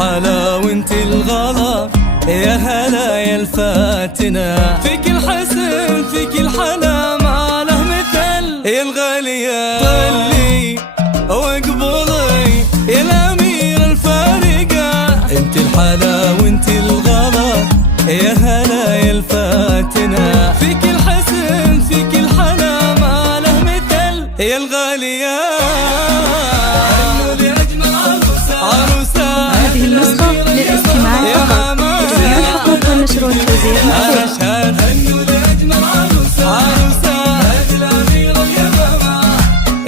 الحلا وانت الغلا، يا هلا يا الفاتنة. فيك الحسن فيك الحلا ما له مثل، يا الغالية طلي واقبلي يا الأميرة الفارقة. انت الحلا وانت الغلا، يا هلا يا الفاتنة. فيك الحسن فيك الحلا ما له مثل، يا الغالية. هذه النسخة للاستماع فقط. جميع الحقوق والنشر والتوزيع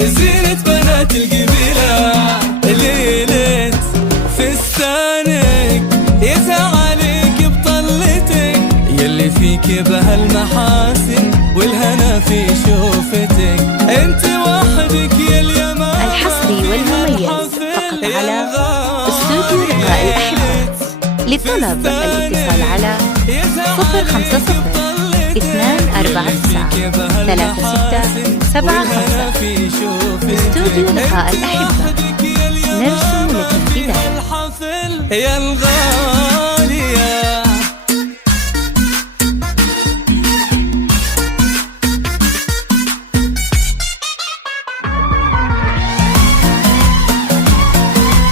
زينة بنات القبيلة، ليلة فستانك يزعلك بطلتك، يلي فيك بهالمحاسن والهنا في شوفتك. انت وحدك يا اليمامة الحصري والمميز فقط على استوديو لقاء الأحبة. للطلب الاتصال على 050 249 3675. استوديو لقاء الأحبة، نرسم لك البداية. يا الغالية.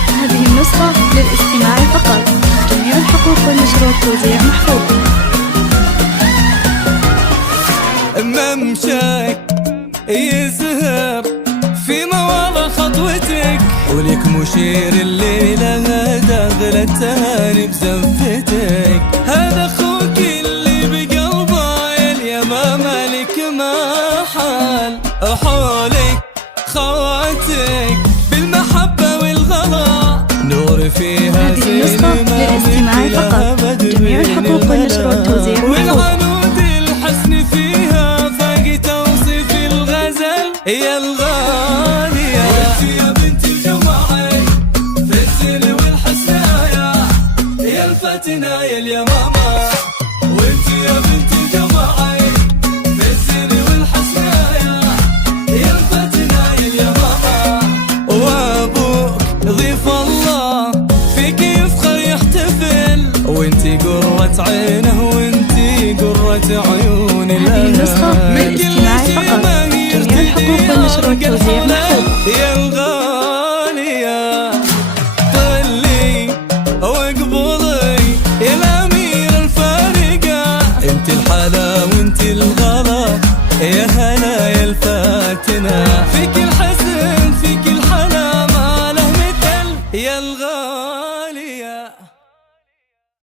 هذه النسخة للاستماع فقط. جميع الحقوق والنشر والتوزيع محفوظ. ممشاك يزهر في مواضع خطوتك، ولك مشير الليلة داخل التهاني بزفتك. هذا اخوك اللي بقلبه يا اليمامة لك محل، حولك خواتك بالمحبة والغلا، نور فيها هذه النسخة للاستماع فقط. جميع الحقوق والنشر والتوزيع محفوظ. الحسن فيها فاق توصيف الغزل، يا الغالية. وانت يا بنت الجماعي في الزين والحسنايا، يا الفاتنة يا اليمامة. وانت يا بنت الجماعي في الزين والحسنايا، يا الفاتنة يا اليمامة. وابوك ضيف الله فيك يفخر يحتفل، وانت قرة عينه وانت قرة عيون. هذه النسخة